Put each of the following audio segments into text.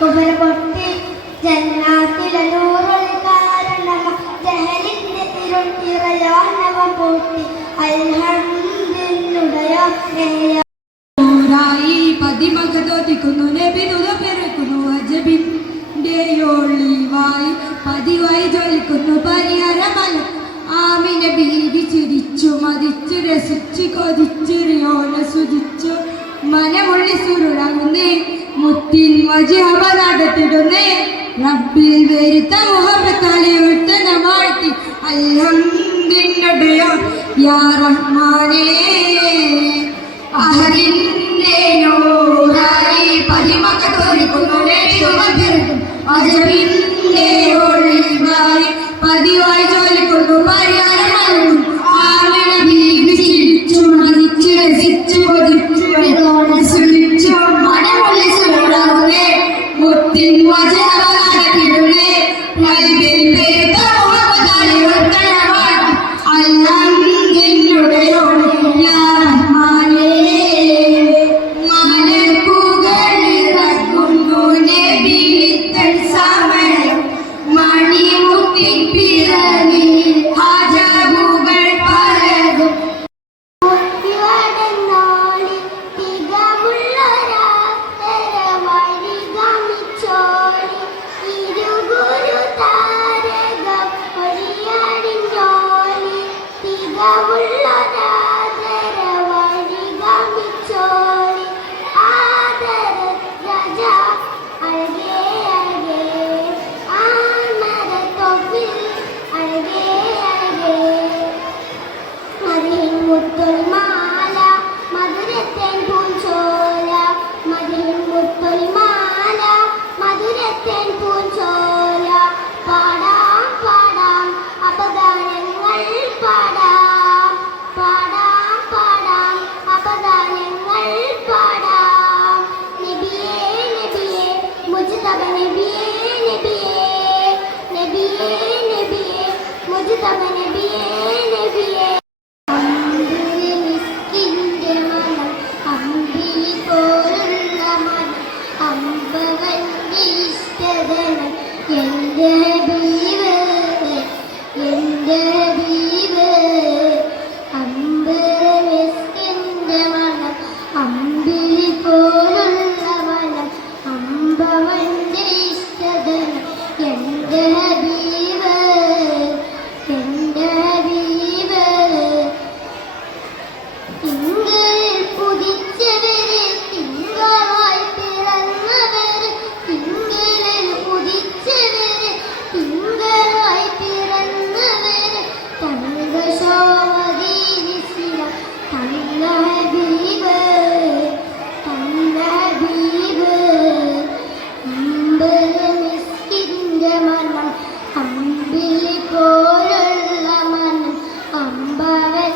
കുബരപൊട്ടി ജന്നാത്തിലെ നൂറുൽ കാരണമ ജഹലിന്റെ ഇരുൾ ഇറയാനവൻ പൂട്ടി അൽഹംദുലില്ലാഹി പതിമകതോതിക്കുന്നു നബി തുത പെരുക്കുന്നു അജബിന്റെ ഒളിവായി പതിവായി ജ്വലിക്കുന്നു പരിഹരമല ആമിന ബീവി ചിരിച്ചു മതിച്ചു രസിച്ചു കൊതിച്ചു റിയോന സുതിച്ചു മനമുള്ളി സുരുളങ്ങുന്നേ മുത്തിൻ മജിഹബ നടത്തിടുന്നേ റബ്ബിൽ വരുത്ത മുഹബത്താലെ വിട്ടന വാഴ്ത്തി അൽഹംദുലില്ലാഹ് യാ റഹ്മാനേ അഹദിന്റെ നൂറായി പതിമകതോതിക്കുന്നു നബി തുത പെരുക്കുന്നു അജബിന്റെ ഒളിവായി പതിവായി ജ്വലിക്കുന്നു പരിഹരമല ആമിന ബീവി ചിരിച്ചു മതിച്ചു രസിച്ചു കൊതിച്ചു റിയോന സുതിച്ചു മനമുള്ളി സുരുളങ്ങുന്നേ മുത്തിൻ മജിഹബ നടത്തിടുന്നേ റബ്ബിൽ വരുത്ത മുഹബത്താലെ വിട്ടന വാഴ്ത്തി അൽഹംദുലില്ലാഹ് യാ റഹ്മാനേ മലക്കുകളിറങ്ങുന്നു നബിയിത്തൻ സമയം മണിമുത്തിൻ പിറവിൽ ഹജബുകൾ പലതും ഒത്തിവടന്നോളി തികമുള്ളൊരാത്തരമഴി ഗമിച്ചോളി ഇരുഗുരു താരകം ഒഴിയടിഞ്ഞോളി തികമുള്ളൊരാതരമഴി ഗമിച്ചോളി ആദര രജ അഴകേ അഴകേ ആനര തൊവിൽ അഴകേ അഴകേ മതിഹിൻ മുത്തൊളി മാല മധുരത്തേൻ പൂഞ്ചോല മതിഹിൻ മുത്തൊളി മാല മധുരത്തേൻ പൂഞ്ചോല പാടാം പാടാം അപദാനങ്ങൾ പാടാം പാടാം പാടാം അപദാനങ്ങൾ പാടാം നബിയേ നബിയേ മുജ്തബ നബിയേ നബിയേ നബിയേ നബിയേ മുജ്തബ നബിയേ നബിയേ അമ്പിളി മിസ്കിന്റെ മനം അമ്പിളി പോലുള്ള മനം അമ്പവന്റെ ഇഷ്ടതനം എന്റെ ഹബീബ് എന്റെ ഹബീബ് അമ്പിളി മിസ്കിന്റെ മണം അമ്പിളി പോലുള്ള മനം അമ്പവന്റെ ഇഷ്ടതനം എന്റെ ഹബീബ് എന്റെ ഹബീബ് തിങ്കളിൽ ഉദിച്ചവരെ തിങ്കളായി പിറന്നവരെ തിങ്കളിൽ ഉദിച്ചവരെ തിങ്കളായി പിറന്നവരെ തങ്കശോഭീരിസില തന്ന ഹബീബ് അമ്പല മിസ്കിന്റെ മനം അമ്പിളി പോലുള്ള മനം അമ്പവന്റെ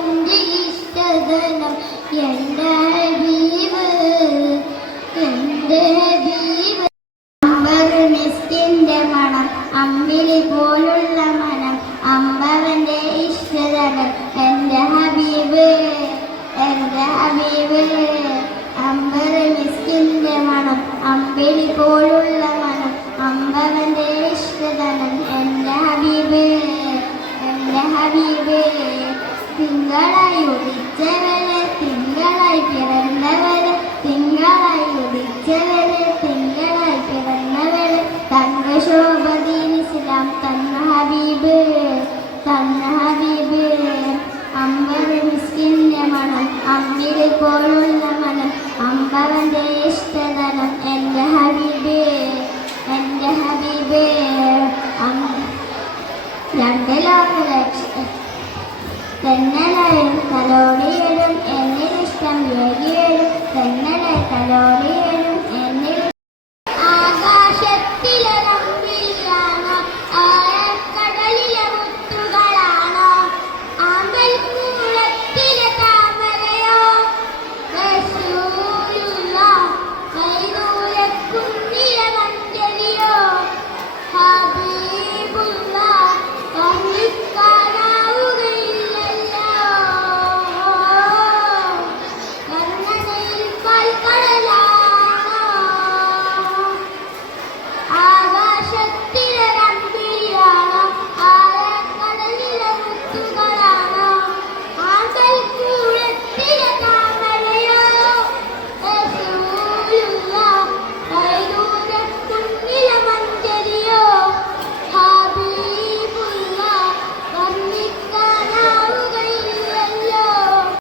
ഇഷ്ടതനം എന്റെ ഹബീബ് എന്റെ ഹബീബ് അമ്പല മിസ്കിന്റെ മണം അമ്പിളി പോലുള്ള മനം അമ്പവന്റെ ഇഷ്ടതനം എന്റെ ഹബീബ് എന്റെ ഹബീബ് അമ്പല മിസ്കിന്റെ മണം അമ്പിളി പോലുള്ള മനം അമ്പവന്റെ ഇഷ്ടതനം എന്റെ ഹബീബ് എന്റെ ഹബീബ് തിങ്കളായി ഉദിച്ചവരെ തിങ്കളായി പിറന്നവരെ തിങ്കളായി ഉദിച്ചവരെ തിങ്കളായി പിറന്നവരെ തങ്കശോഭീനിസ്ലാം തന്ന ഹബീബ് അമ്പല മിസ്കിന്റെ മണം അമ്പിളി പോലുള്ള മനം അമ്പവന്റെ ഇഷ്ടതനം എന്റെ ഹബീബ് എന്റെ ഹബീബ് രണ്ട് ലോകരക്ഷ തെന്നലായും തലോടിയിടും എന്നിഷ്ടം ഏകിയിടും തെന്നലായി തലോടി